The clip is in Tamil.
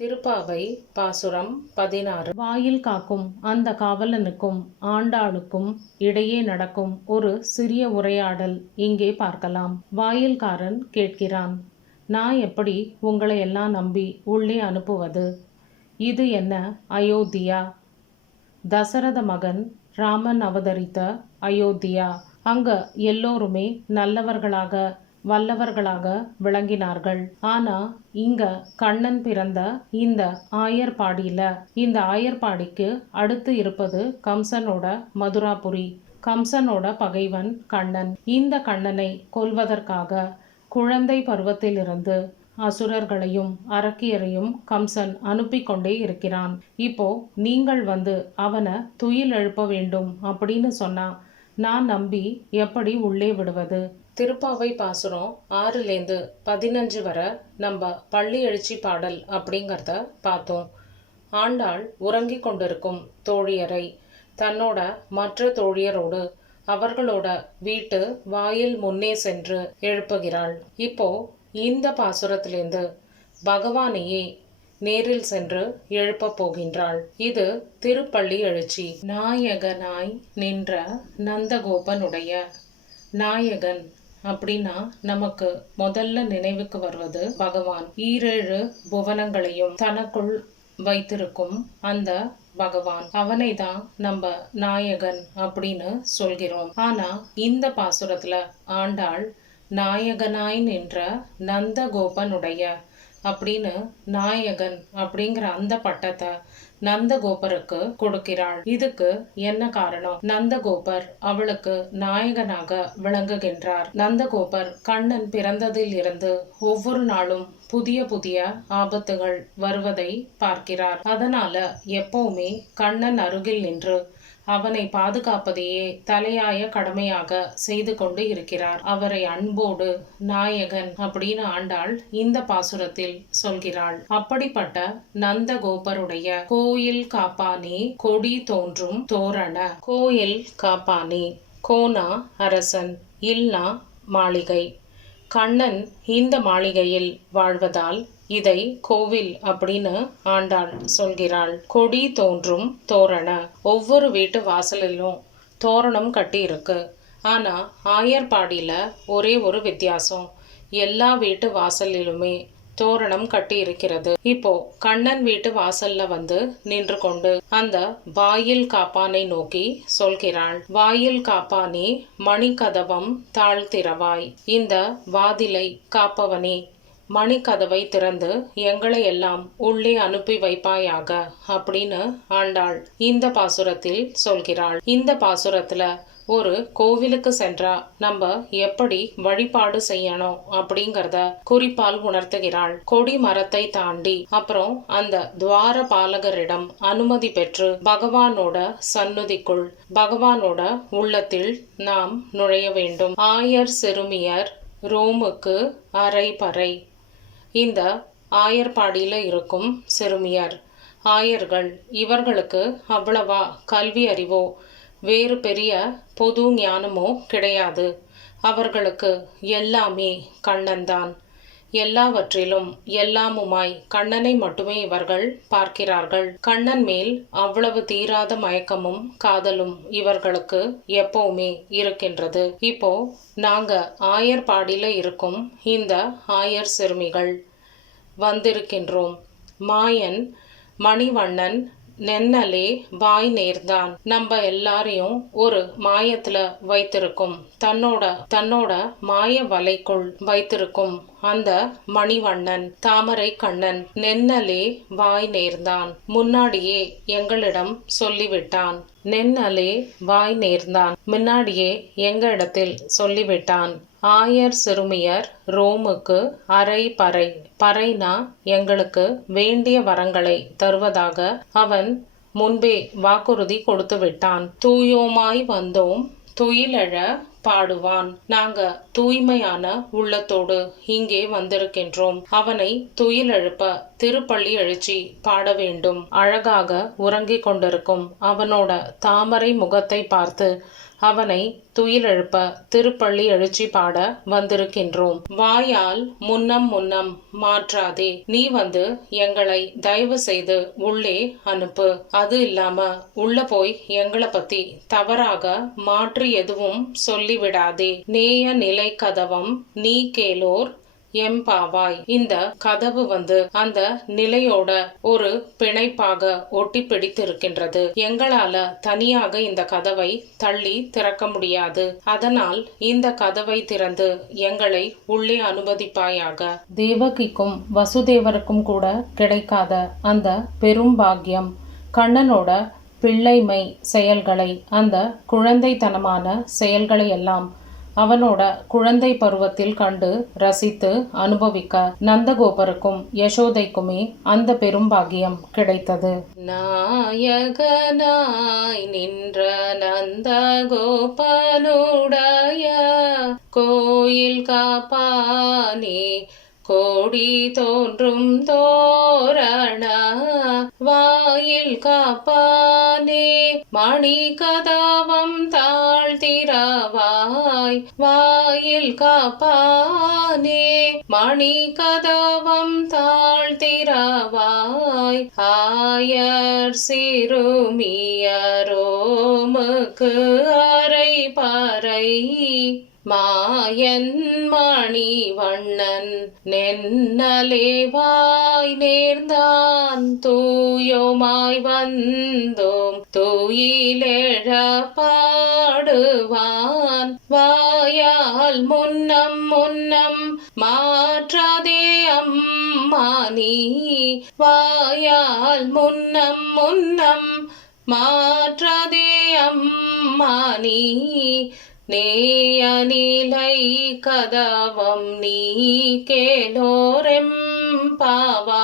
திருப்பாவை பாசுரம் பதினாறு. வாயில் காக்கும் அந்த காவலனுக்கும் ஆண்டாளுக்கும் இடையே நடக்கும் ஒரு சிறிய உரையாடல் இங்கே பார்க்கலாம். வாயில்காரன் கேட்கிறான் நான் எப்படி உங்களை எல்லாம் நம்பி உள்ளே அனுப்புவது? இது என்ன அயோத்தியா? தசரத மகன் ராமன் அவதரித்த அயோத்தியா. அங்க எல்லோருமே நல்லவர்களாக வல்லவர்களாக விளங்கினார்கள். ஆனா இங்க கண்ணன் பிறந்த இந்த ஆயர்பாடியில இந்த ஆயர்பாடிக்கு அடுத்து இருப்பது கம்சனோட மதுராபுரி. கம்சனோட பகைவன் கண்ணன். இந்த கண்ணனை கொல்வதற்காக குழந்தை பருவத்திலிருந்து அசுரர்களையும் அரக்கியரையும் கம்சன் அனுப்பி கொண்டே இருக்கிறான். இப்போ நீங்கள் வந்து அவனை துயில் எழுப்ப வேண்டும் அப்படின்னு சொன்னான் நான் நம்பி எப்படி உள்ளே விடுவது? திருப்பாவை பாசுரம் ஆறுலேருந்து பதினஞ்சு வரை நம்ம பள்ளி எழுச்சி பாடல் அப்படிங்கிறத பார்த்தோம். ஆண்டாள் உறங்கிக் கொண்டிருக்கும் தோழியரை தன்னோட மற்ற தோழியரோடு அவர்களோட வீட்டு வாயில் முன்னே சென்று எழுப்புகிறாள். இப்போ இந்த பாசுரத்திலேருந்து பகவானையே நேரில் சென்று எழுப்பப் போகின்றாள். இது திருப்பள்ளி எழுச்சி. நாயகனாய் நின்ற நந்தகோபனுடைய நாயகன் அப்படின்னா நமக்கு முதல்ல நினைவுக்கு வருவது பகவான். ஈரேழு புவனங்களையும் தனக்குள் வைத்திருக்கும் அந்த பகவான். அவனை தான் நம்ம நாயகன் அப்படின்னு சொல்கிறோம். ஆனா இந்த பாசுரத்துல ஆண்டாள் நாயகனாய் நின்ற நந்தகோபனுடைய அப்படின்னு நாயகன் அப்படிங்கிற அந்த பட்டத்தை நந்தகோபருக்கு கொடுக்கிறாள். இதுக்கு என்ன காரணம்? நந்தகோபர் அவளுக்கு நாயகனாக விளங்குகின்றார். நந்தகோபர் கண்ணன் பிறந்ததில் இருந்து ஒவ்வொரு நாளும் புதிய புதிய ஆபத்துகள் வருவதை பார்க்கிறார். அதனால எப்பவுமே கண்ணன் அருகில் நின்று அவனை பாதுகாப்பதையே தலையாய கடமையாக செய்து கொண்டு இருக்கிறார். அவரை அன்போடு நாயகன் அப்படின்னு ஆண்டாள் இந்த பாசுரத்தில் சொல்கிறாள். அப்படிப்பட்ட நந்தகோபருடைய கோயில் காப்பானே கொடி தோன்றும் தோரண கோயில் காப்பானே கோனா அரசன் இல்லா மாளிகை கண்ணன் இந்த மாளிகையில் வாழ்வதால் இதை கோவில் அப்படின்னு ஆண்டாள் சொல்கிறாள். கொடி தோன்றும் தோரண. ஒவ்வொரு வீட்டு வாசலிலும் தோரணம் கட்டி இருக்கு ஆனா ஆயர்பாடியில ஒரே ஒரு வித்தியாசம். எல்லா வீட்டு வாசலிலுமே தோரணம் கட்டி இருக்கிறது இப்போ கண்ணன் வீட்டு வாசல்ல வந்து நின்று கொண்டு அந்த வாயில் காப்பானை நோக்கி சொல்கிறாள். வாயில் காப்பானே மணிக்கதவம் தாழ்த்திரவாய் இந்த வாதிலை காப்பவனே மணிக்கதவை திறந்து எங்களை எல்லாம் உள்ளே அனுப்பி வைப்பாயாக அப்படின்னு ஆண்டாள் இந்த பாசுரத்தில் சொல்கிறாள். இந்த பாசுரத்துல ஒரு கோவிலுக்கு சென்றா நம்ம எப்படி வழிபாடு செய்யணும் அப்படிங்கறத குறிப்பால் உணர்த்துகிறாள். கொடி மரத்தை தாண்டி அப்புறம் அந்த துவார பாலகரிடம் அனுமதி பெற்று பகவானோட சந்நிதிக்குள் பகவானோட உள்ளத்தில் நாம் நுழைய வேண்டும். ஆயர் சிறுமியர் ரோமுக்கு அரை பறை இந்த ஆயர்பாடியில் இருக்கும் சிறுமியர். ஆயர்கள் இவர்களுக்கு அவ்வளவா கல்வி அறிவோ வேறு பெரிய பொது ஞானமோ கிடையாது. அவர்களுக்கு எல்லாமே கண்ணன்தான். எல்லாவற்றிலும் எல்லாமுமாய் கண்ணனை மட்டுமே இவர்கள் பார்க்கிறார்கள். கண்ணன் மேல் அவ்வளவு தீராத மயக்கமும் காதலும் இவர்களுக்கு எப்பவுமே இருக்கின்றது. இப்போ நாங்க ஆயர்பாடியில இருக்கும் இந்த ஆயர் சிறுமிகள் வந்திருக்கின்றோம். மாயன் மணிவண்ணன் நென்னலே வாய் நேர்தான் நம்ம எல்லாரையும் ஒரு மாயத்துல வைத்திருக்கும். தன்னோட தன்னோட மாய வலைக்குள் வைத்திருக்கும் அந்த மணிவண்ணன் தாமரை கண்ணன் நென்னலே வாய் நேர்ந்தான். முன்னாடியே எங்களிடம் சொல்லிவிட்டான். நென்னலே வாய் நேர்ந்தான். முன்னாடியே எங்க இடத்தில் சொல்லிவிட்டான். ஆயர் சிறுமியர் ரோமுக்கு அரை பறை பறைனா எங்களுக்கு வேண்டிய வரங்களை தருவதாக அவன் முன்பே வாக்குறுதி கொடுத்து விட்டான் தூயோமாய் வந்தோம் துயிலழ பாடுவான். நாங்க தூய்மையான உள்ளத்தோடு இங்கே வந்திருக்கின்றோம். அவனை துயிலெழுப்ப திருப்பள்ளி எழுச்சி பாட வேண்டும். அழகாக உறங்கிக் கொண்டிருக்கும் அவனோட தாமரை முகத்தை பார்த்து அவனை துயிலெழுப்ப திருப்பள்ளி எழுச்சி பாட வந்திருக்கின்றோம். வாயால் முன்னம் முன்னம் மாற்றாதே நீ வந்து எங்களை தயவு செய்து உள்ளே அனுப்பு. அது இல்லாம உள்ள போய் எங்களை பத்தி தவறாக மாற்று எதுவும் சொல்லிவிடாதே. நேய நிலை கதவம் நீ கேளோர் எம்பாவாய் இந்த கதவு வந்து அந்த நிலையோட ஒரு பிணைப்பாக ஒட்டி பிடித்திருக்கின்றது. எங்களால தனியாக இந்த கதவை தள்ளி திறக்க முடியாது. அதனால் இந்த கதவை திறந்து எங்களை உள்ளே அனுமதிப்பாயாக. தேவகிக்கும் வசுதேவருக்கும் கூட கிடைக்காத அந்த பெரும் பாக்கியம் கண்ணனோட பிள்ளைமை செயல்களை அந்த குழந்தைத்தனமான செயல்களை எல்லாம் அவனோட குழந்தை பருவத்தில் கண்டு ரசித்து அனுபவிக்க நந்தகோபருக்கும் யசோதைக்குமே அந்த பெரும்பாகியம் கிடைத்தது. நாயகனாய் நின்ற நந்தகோபனுடைய கோயில் காப்பானே கோடி தோன்றும் தோரணா வாயில் காப்பானே. மணி கதாவம் தாழ்த்திராவாய் வாயில் காப்பானே. மணி கதாவம் தாழ்த்திராவாய் ஆயர் சிறுமியரோமுக்கு அரை பாறை. மாயன் மணி வண்ணன் நென்னலேவாய் நேர்ந்தான் தூயோமாய் வந்தோம். தூயிலெழ பாடுவான் வாயால் முன்னம் முன்னம் மாற்றாதே அம்மா நீ. வாயால் முன்னம் முன்னம் மாற்றாதே அம்மா நீ. நேய நிலை கதவம் நீ கேலோரெம் பாவா